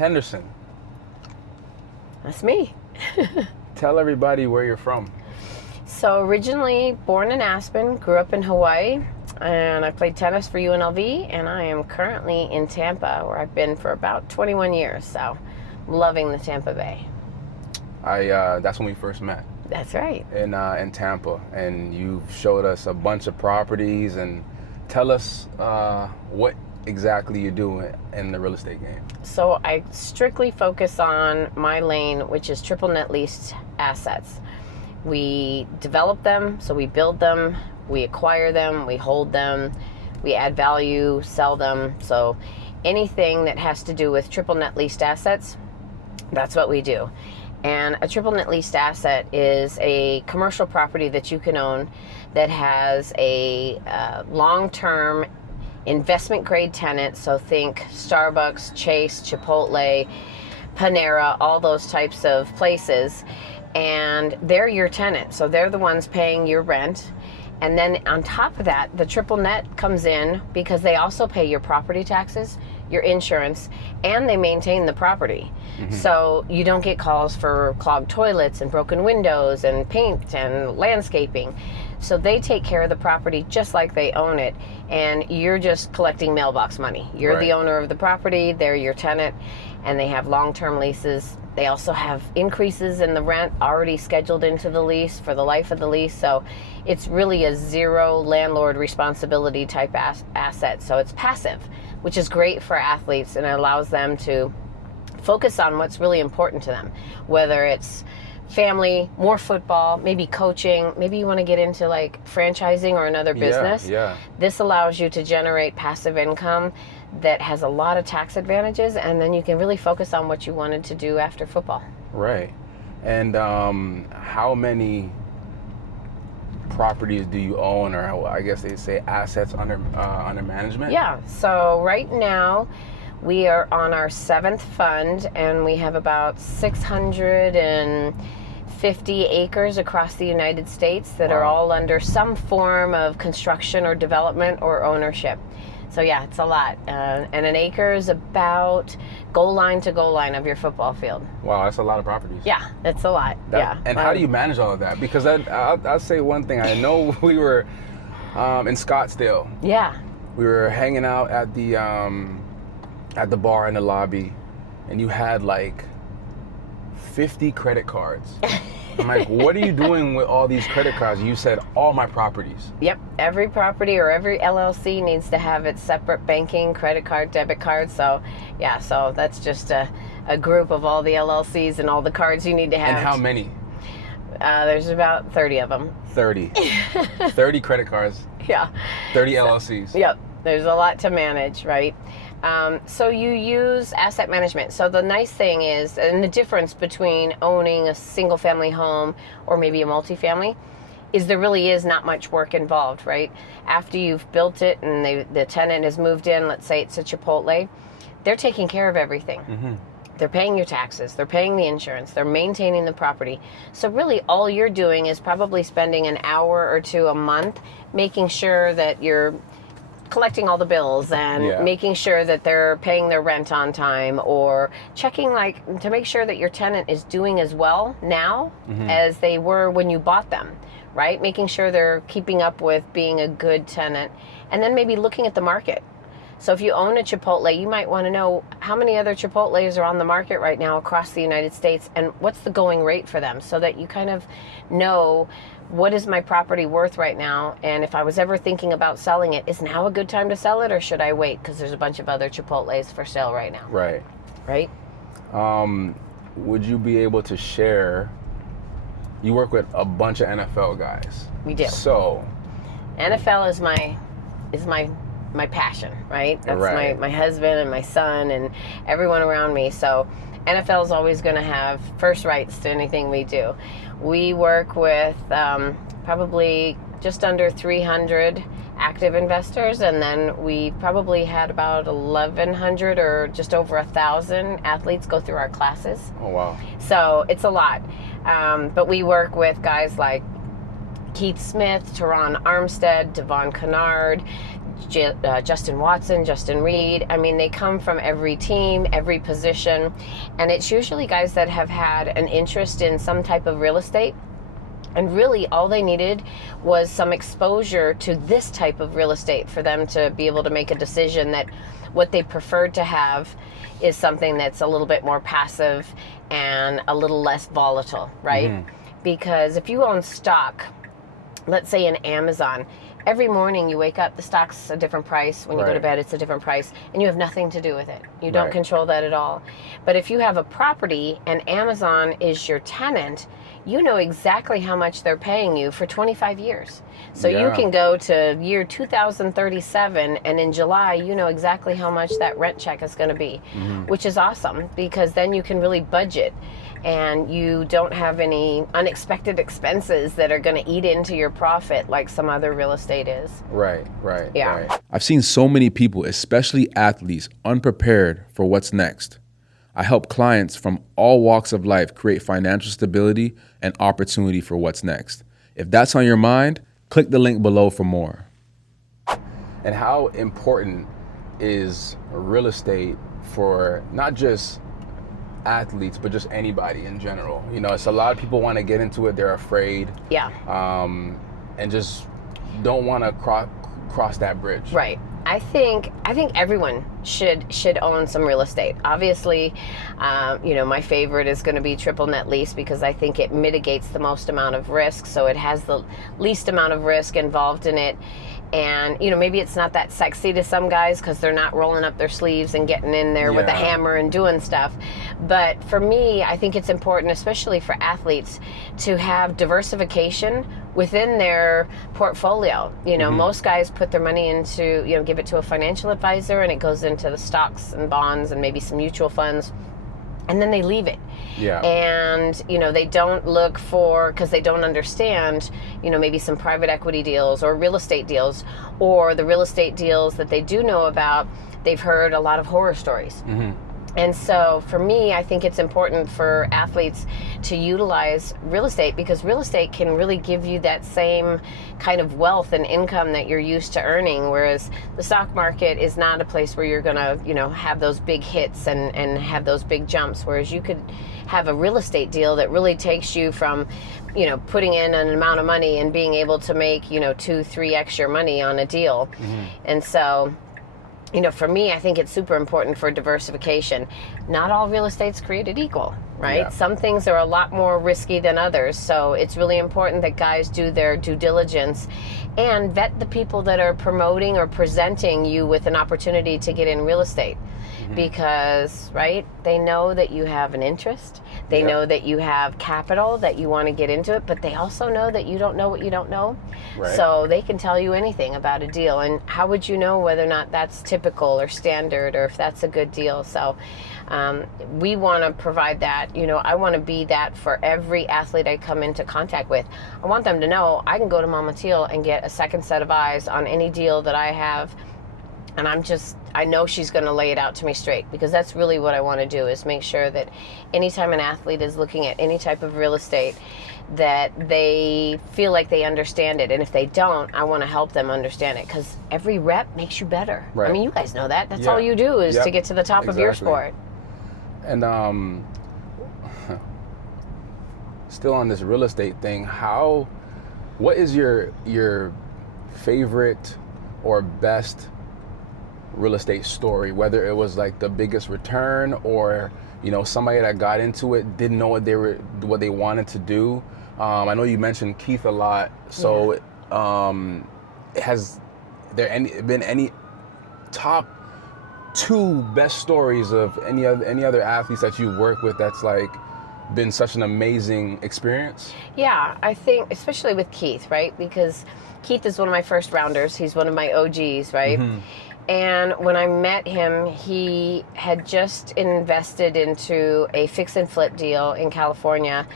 Henderson. That's me. Tell everybody where you're from. So originally born in Aspen, grew up in Hawaii, and I played tennis for UNLV, and I am currently in Tampa, where I've been for about 21 years. So loving the Tampa Bay. That's when we first met. That's right. In Tampa, and you showed us a bunch of properties. And tell us what exactly you do in the real estate game. So I strictly focus on my lane, which is triple net leased assets. We develop them, so we build them, we acquire them, we hold them, we add value, sell them. So anything that has to do with triple net leased assets, that's what we do. And a triple net leased asset is a commercial property that you can own that has a long-term investment grade tenant. So think Starbucks, Chase, Chipotle, Panera, all those types of places. And they're your tenant. So they're the ones paying your rent. And then on top of that, the triple net comes in because they also pay your property taxes, your insurance, and they maintain the property. Mm-hmm. So you don't get calls for clogged toilets and broken windows and paint and landscaping. So they take care of the property just like they own it, and you're just collecting mailbox money. You're right. The owner of the property, they're your tenant, and they have long-term leases. They also have increases in the rent already scheduled into the lease for the life of the lease. So it's really a zero landlord responsibility type asset. So it's passive, which is great for athletes, and it allows them to focus on what's really important to them, whether it's family, more football, maybe coaching, maybe you want to get into like franchising or another business. Yeah. This allows you to generate passive income that has a lot of tax advantages, and then you can really focus on what you wanted to do after football. Right. And how many properties do you own, or I guess they say assets under management? Yeah. So right now we are on our 7th fund, and we have about 650 acres across the United States that are all under some form of construction or development or ownership. So yeah, it's a lot. And an acre is about goal line to goal line of your football field. Wow, that's a lot of properties. Yeah, it's a lot. And how do you manage all of that? Because I'll say one thing. I know we were in Scottsdale. Yeah. We were hanging out at the bar in the lobby, and you had like 50 credit cards. I'm like, what are you doing with all these credit cards? You said all my properties. Yep. Every property or every LLC needs to have its separate banking, credit card, debit card. So yeah, so that's just a group of all the LLCs and all the cards you need to have. And how many? There's about 30 of them. 30. 30 credit cards. Yeah. 30 LLCs. Yep. There's a lot to manage, right? So you use asset management. So the nice thing is, and the difference between owning a single family home or maybe a multifamily is there really is not much work involved, right? After you've built it and the tenant has moved in, let's say it's a Chipotle, they're taking care of everything. Mm-hmm. They're paying your taxes, they're paying the insurance, they're maintaining the property. So really all you're doing is probably spending an hour or two a month making sure that you're collecting all the bills and making sure that they're paying their rent on time, or checking to make sure that your tenant is doing as well now as they were when you bought them, right? Making sure they're keeping up with being a good tenant, and then maybe looking at the market. So if you own a Chipotle, you might want to know how many other Chipotles are on the market right now across the United States, and what's the going rate for them, so that you kind of know what is my property worth right now, and if I was ever thinking about selling it, is now a good time to sell it, or should I wait because there's a bunch of other Chipotles for sale right now? Right. Right? Would you be able to share, you work with a bunch of NFL guys. We do. So NFL is my passion, right? That's right. my husband and my son and everyone around me. So NFL is always going to have first rights to anything we do. We work with probably just under 300 active investors, and then we probably had about 1,100 or just over 1,000 athletes go through our classes. Oh, wow. So it's a lot. But we work with guys like Keith Smith, Tevaun Armstead, Tevaun Kennard, Justin Watson, Justin Reed. I mean, they come from every team, every position, and it's usually guys that have had an interest in some type of real estate. And really, all they needed was some exposure to this type of real estate for them to be able to make a decision that what they preferred to have is something that's a little bit more passive and a little less volatile, right? Mm-hmm. Because if you own stock, let's say in Amazon, every morning you wake up, the stock's a different price. When you go to bed, it's a different price, and you have nothing to do with it. You don't control that at all. But if you have a property and Amazon is your tenant, you know exactly how much they're paying you for 25 years. So you can go to year 2037, and in July, you know exactly how much that rent check is going to be, which is awesome, because then you can really budget, and you don't have any unexpected expenses that are going to eat into your profit like some other real estate is. Right. I've seen so many people, especially athletes, unprepared for what's next. I help clients from all walks of life create financial stability and opportunity for what's next. If that's on your mind, click the link below for more. And how important is real estate for not just athletes, but just anybody in general? You know, it's a lot of people want to get into it. They're afraid. And just don't want to cross that bridge. Right. I think everyone should own some real estate. Obviously, my favorite is going to be triple net lease, because I think it mitigates the most amount of risk. So it has the least amount of risk involved in it. And, maybe it's not that sexy to some guys because they're not rolling up their sleeves and getting in there with a hammer and doing stuff. But for me, I think it's important, especially for athletes, to have diversification within their portfolio. Most guys put their money into, give it to a financial advisor, and it goes into the stocks and bonds and maybe some mutual funds, and then they leave it. And, they don't look for, because they don't understand, maybe some private equity deals or real estate deals, or the real estate deals that they do know about, they've heard a lot of horror stories. And so for me, I think it's important for athletes to utilize real estate, because real estate can really give you that same kind of wealth and income that you're used to earning, whereas the stock market is not a place where you're going to, have those big hits and have those big jumps, whereas you could have a real estate deal that really takes you from, putting in an amount of money and being able to make, 2-3x your money on a deal. And so, for me, I think it's super important for diversification. Not all real estate's created equal, right? Some things are a lot more risky than others. So it's really important that guys do their due diligence and vet the people that are promoting or presenting you with an opportunity to get in real estate. Because, right, they know that you have an interest. They know that you have capital, that you want to get into it, but they also know that you don't know what you don't know. So they can tell you anything about a deal. And how would you know whether or not that's typical or standard, or if that's a good deal? So we want to provide that. I want to be that for every athlete I come into contact with. I want them to know I can go to Mama Teal and get a second set of eyes on any deal that I have. And I know she's going to lay it out to me straight, because that's really what I want to do, is make sure that anytime an athlete is looking at any type of real estate, that they feel like they understand it. And if they don't, I want to help them understand it, because every rep makes you better. I mean, you guys know that. That's all you do is to get to the top of your sport. And still on this real estate thing, what is your favorite or best real estate story, whether it was like the biggest return, or somebody that got into it didn't know what they wanted to do? I know you mentioned Keith a lot, so has there been any top 2 best stories of any other athletes that you work with that's like been such an amazing experience? I think especially with Keith, right? Because Keith is one of my first rounders. He's one of my OGs, right? And when I met him, he had just invested into a fix and flip deal in California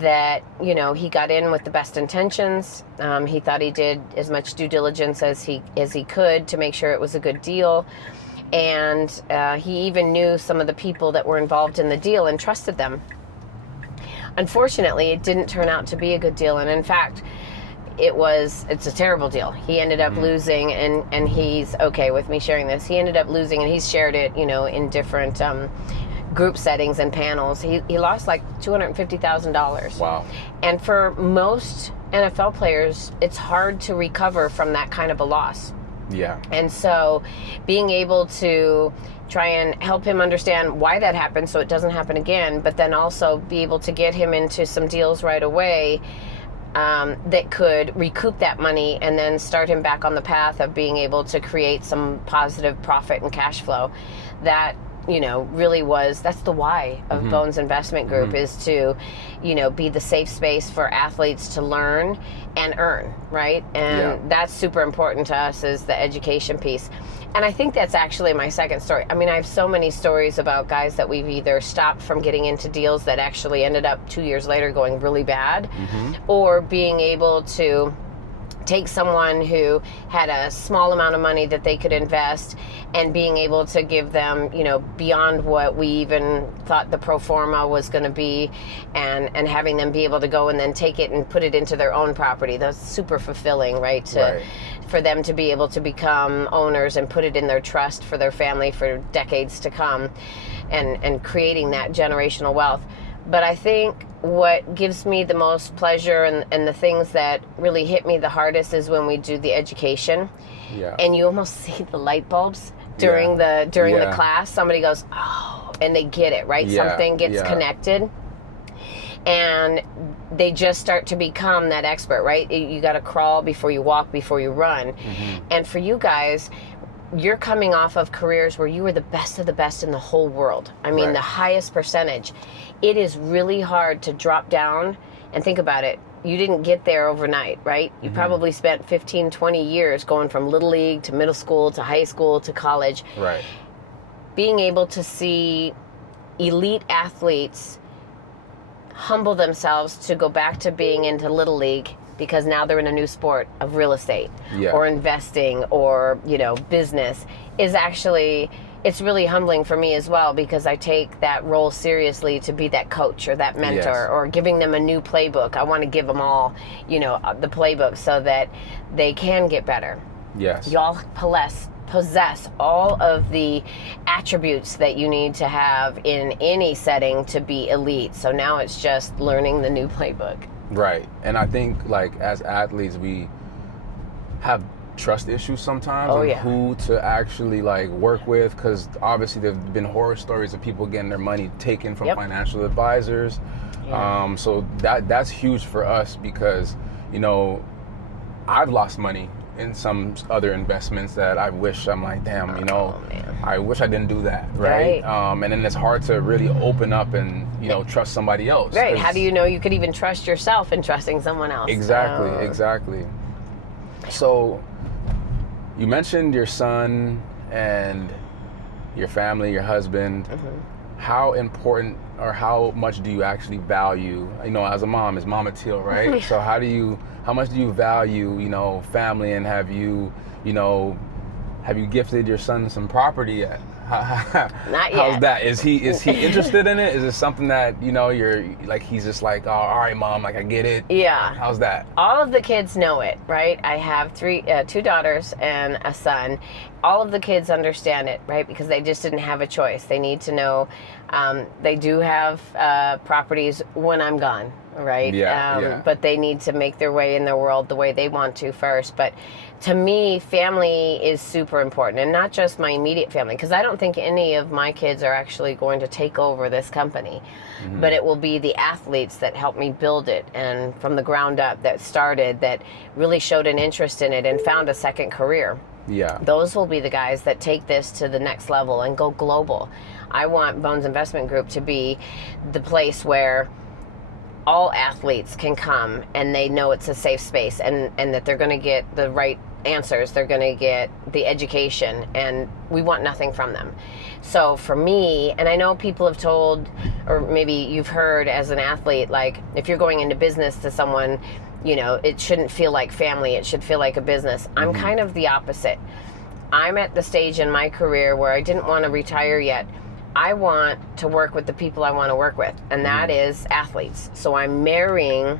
that, he got in with the best intentions. He thought he did as much due diligence as he could to make sure it was a good deal. And he even knew some of the people that were involved in the deal and trusted them. Unfortunately, it didn't turn out to be a good deal. And in fact, it's a terrible deal. He ended up losing, and he's okay with me sharing this. He ended up losing, and he's shared it, in different group settings and panels. He lost like $250,000. Wow. And for most NFL players, it's hard to recover from that kind of a loss. Yeah. And so being able to try and help him understand why that happened so it doesn't happen again, but then also be able to get him into some deals right away that could recoup that money and then start him back on the path of being able to create some positive profit and cash flow. That really that's the why of Bones Investment Group, is to, be the safe space for athletes to learn and earn, right? And that's super important to us, is the education piece. And I think that's actually my second story. I mean, I have so many stories about guys that we've either stopped from getting into deals that actually ended up 2 years later going really bad, or being able to take someone who had a small amount of money that they could invest and being able to give them, beyond what we even thought the pro forma was going to be, and having them be able to go and then take it and put it into their own property. That's super fulfilling, right? For them to be able to become owners and put it in their trust for their family for decades to come, and creating that generational wealth. But I think what gives me the most pleasure and the things that really hit me the hardest is when we do the education, and you almost see the light bulbs during the class. Somebody goes, oh, and they get it, right? Something gets connected, and they just start to become that expert, right? You got to crawl before you walk, before you run. And for you guys, you're coming off of careers where you were the best of the best in the whole world. I mean, the highest percentage. It is really hard to drop down and think about it. You didn't get there overnight, right? You probably spent 15, 20 years going from little league to middle school to high school to college. Right. Being able to see elite athletes humble themselves to go back to being into little league, because now they're in a new sport of real estate or investing or, business, is actually, it's really humbling for me as well, because I take that role seriously to be that coach or that mentor, or giving them a new playbook. I want to give them all, the playbook so that they can get better. Yes. Y'all possess all of the attributes that you need to have in any setting to be elite. So now it's just learning the new playbook. Right. And I think, like, as athletes, we have trust issues sometimes on who to actually, like, work with, because obviously there have been horror stories of people getting their money taken from financial advisors. So that's huge for us, because, I've lost money in some other investments that I wish, I'm like, damn, I wish I didn't do that, right? And then it's hard to really open up and, trust somebody else. Right. How do you know you could even trust yourself in trusting someone else? Exactly. So you mentioned your son and your family, your husband. How important or how much do you actually value, as a mom, is Mama Teal, right? So how much do you value, family, and have you gifted your son some property yet? Not yet. How's that? Is he interested in it? Is it something that, you're like, he's just like, oh, all right, Mom, like, I get it? Yeah. How's that? All of the kids know it, right? I have two daughters and a son. All of the kids understand it, right? Because they just didn't have a choice. They need to know. They do have properties when I'm gone, right? But they need to make their way in their world the way they want to first. But to me, family is super important, and not just my immediate family, because I don't think any of my kids are actually going to take over this company. But it will be the athletes that helped me build it, and from the ground up, that started, that really showed an interest in it and found a second career. Those will be the guys that take this to the next level and go global. I want Bones Investment Group to be the place where all athletes can come and they know it's a safe space, and that they're going to get the right answers, they're going to get the education, and we want nothing from them. So for me, and I know people have told, or maybe you've heard as an athlete, like, if you're going into business to someone, it shouldn't feel like family, it should feel like a business. I'm kind of the opposite. I'm at the stage in my career where I didn't want to retire yet. I want to work with the people I want to work with, and that is athletes. So I'm marrying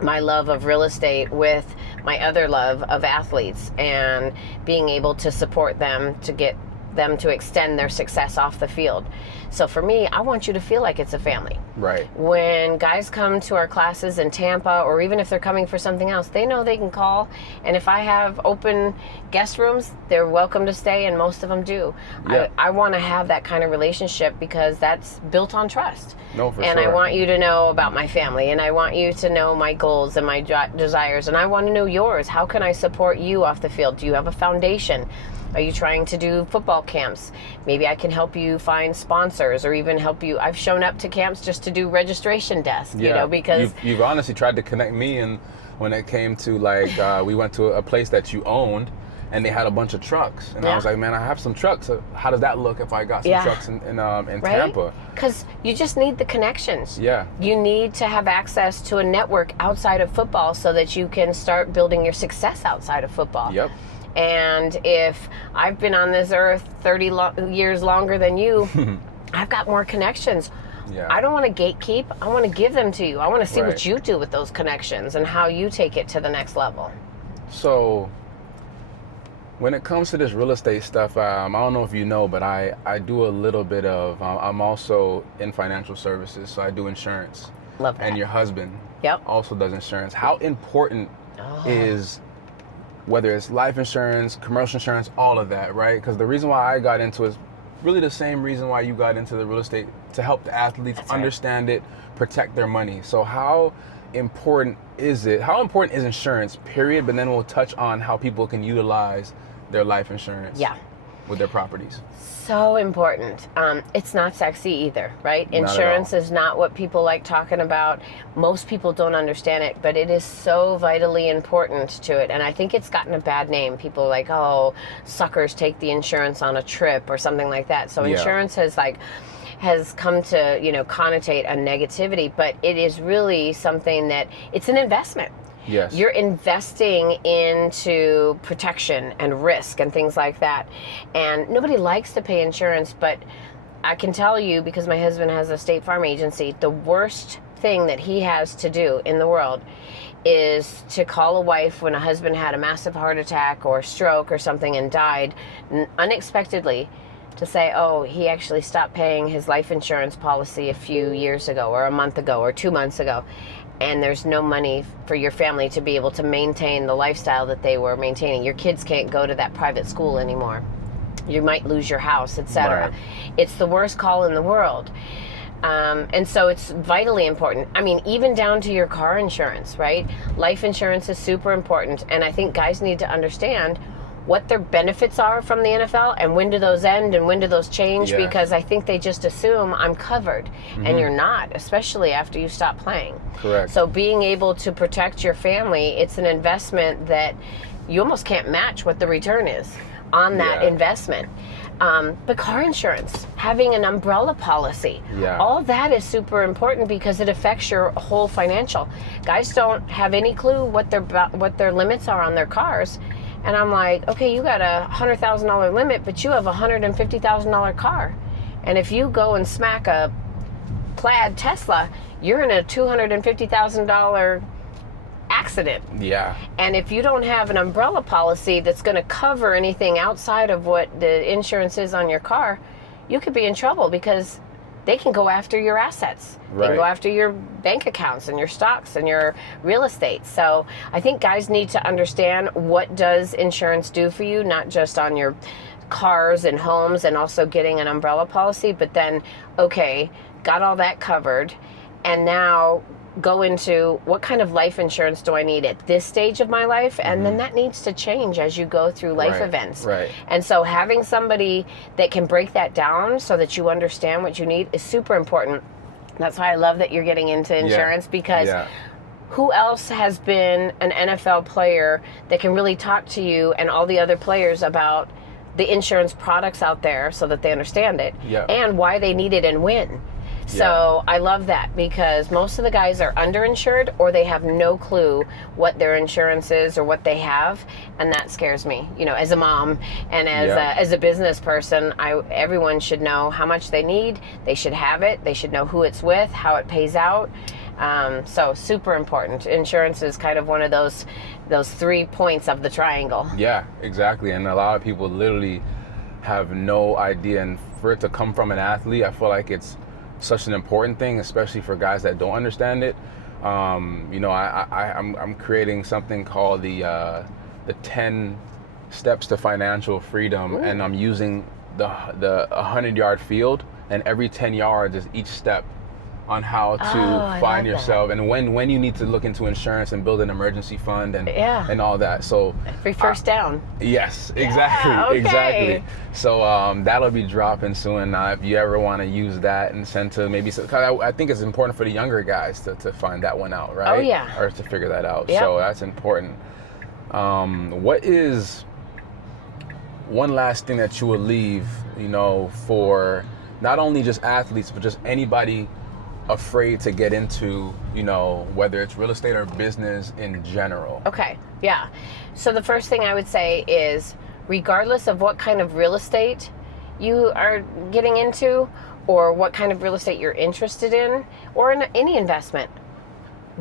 my love of real estate with my other love of athletes and being able to support them to get them to extend their success off the field. So for me, I want you to feel like it's a family. Right. When guys come to our classes in Tampa, or even if they're coming for something else, they know they can call. And if I have open guest rooms, they're welcome to stay, and most of them do. Yeah. I want to have that kind of relationship because that's built on trust. No, for And sure. I want you to know about my family, and I want you to know my goals and my desires, and I want to know yours. How can I support you off the field? Do you have a foundation? Are you trying to do football camps? Maybe I can help you find sponsors, or even help you. I've shown up to camps just to do registration desk, you know, because you've honestly tried to connect me, and when it came to like we went to a place that you owned, and they had a bunch of trucks, and I was like, man, I have some trucks. So how does that look if I got some trucks in Tampa? Because you just need the connections. Yeah. You need to have access to a network outside of football so that you can start building your success outside of football. Yep. And if I've been on this earth 30 years longer than you, I've got more connections. Yeah. I don't want to gatekeep. I want to give them to you. I want to see Right. what you do with those connections and how you take it to the next level. So when it comes to this real estate stuff, I don't know if you know, but I do a little bit of, I'm also in financial services, so I do insurance. Love that. And your husband Yep. also does insurance. How important is, whether it's life insurance, commercial insurance, all of that, right? Because the reason why I got into it is really the same reason why you got into the real estate, to help the athletes understand it, protect their money. So how important is it? How important is insurance, period? But then we'll touch on how people can utilize their life insurance with their properties. So important. It's not sexy either, right? Not at Insurance all. is not what people like talking about. Most people don't understand it, but it is so vitally important to it. And I think it's gotten a bad name. People are like, oh, suckers take the insurance on a trip or something like that. So Yeah. insurance has come to, connotate a negativity, but it is really something that it's an investment. Yes. You're investing into protection and risk and things like that. And nobody likes to pay insurance, but I can tell you, because my husband has a State Farm agency, the worst thing that he has to do in the world is to call a wife when a husband had a massive heart attack or stroke or something and died unexpectedly, to say, oh, he actually stopped paying his life insurance policy a few years ago, or a month ago, or 2 months ago. And there's no money for your family to be able to maintain the lifestyle that they were maintaining. Your kids can't go to that private school anymore. You might lose your house, etc. Right. It's the worst call in the world. And so it's vitally important. I mean, even down to your car insurance, right? Life insurance is super important. And I think guys need to understand what their benefits are from the NFL and when do those end and when do those change, Yes. because I think they just assume I'm covered, and you're not, especially after you stop playing. Correct. So being able to protect your family, it's an investment that you almost can't match what the return is on that Yeah. investment. But car insurance, having an umbrella policy, Yeah. all that is super important because it affects your whole financial. Guys don't have any clue what their limits are on their cars. And I'm like, okay, you got a $100,000 limit, but you have a $150,000 car. And if you go and smack a plaid Tesla, you're in a $250,000 accident. Yeah. And if you don't have an umbrella policy that's going to cover anything outside of what the insurance is on your car, you could be in trouble because they can go after your assets. They can go Right. after your bank accounts and your stocks and your real estate. So I think guys need to understand, what does insurance do for you, not just on your cars and homes, and also getting an umbrella policy, but then, okay, got all that covered, and now go into what kind of life insurance do I need at this stage of my life, and then that needs to change as you go through life Right, events. right. And so having somebody that can break that down so that you understand what you need is super important. That's why I love that you're getting into insurance, because Yeah. who else has been an NFL player that can really talk to you and all the other players about the insurance products out there so that they understand it, Yeah. and why they need it and when? So I love that, because most of the guys are underinsured, or they have no clue what their insurance is or what they have, and that scares me. As a mom and as a business person, everyone should know how much they need. They should have it. They should know who it's with, how it pays out, So super important. Insurance is kind of one of those 3 points of the triangle. Yeah, exactly. And a lot of people literally have no idea. And for it to come from an athlete, I feel like it's such an important thing, especially for guys that don't understand it. I'm creating something called the 10 steps to financial freedom. Ooh. And I'm using the 100-yard field, and every 10 yards is each step on how to find yourself and when you need to look into insurance and build an emergency fund and all that. So every first down. Yes, exactly. Yeah, okay. Exactly. So that'll be dropping soon. If you ever want to use that and send to maybe, because I think it's important for the younger guys to find that one out, right? Oh yeah. Or to figure that out. Yep. So that's important. What is one last thing that you would leave, for not only just athletes, but just anybody afraid to get into, whether it's real estate or business in general? Okay, yeah. So the first thing I would say is, regardless of what kind of real estate you are getting into, or what kind of real estate you're interested in, or in any investment,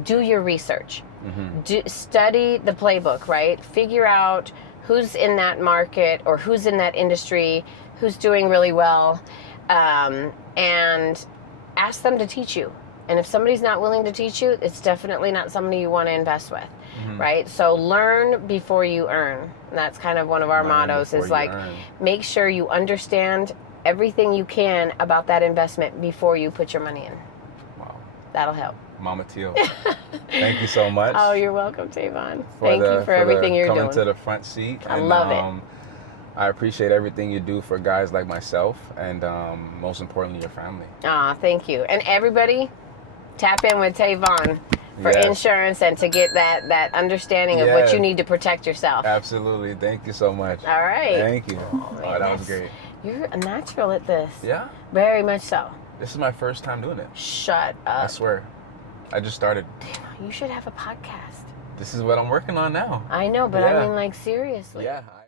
do your research. Mm-hmm. Study the playbook, right? Figure out who's in that market or who's in that industry, who's doing really well, and ask them to teach you. And if somebody's not willing to teach you, it's definitely not somebody you want to invest with, mm-hmm. right? So learn before you earn. And that's kind of one of our mottos, is like, make sure you understand everything you can about that investment before you put your money in. Wow. That'll help. Mama Teal, thank you so much. Oh, you're welcome, Tevaun. Thank you for everything you're doing. Coming to the front seat. I love it. I appreciate everything you do for guys like myself, and most importantly, your family. Thank you. And everybody, tap in with Tevaun for insurance and to get that understanding of what you need to protect yourself. Absolutely. Thank you so much. All right. Thank you. That was great. You're a natural at this. Yeah? Very much so. This is my first time doing it. Shut up. I swear. I just started. You should have a podcast. This is what I'm working on now. I know, but I mean, like, seriously. Yeah.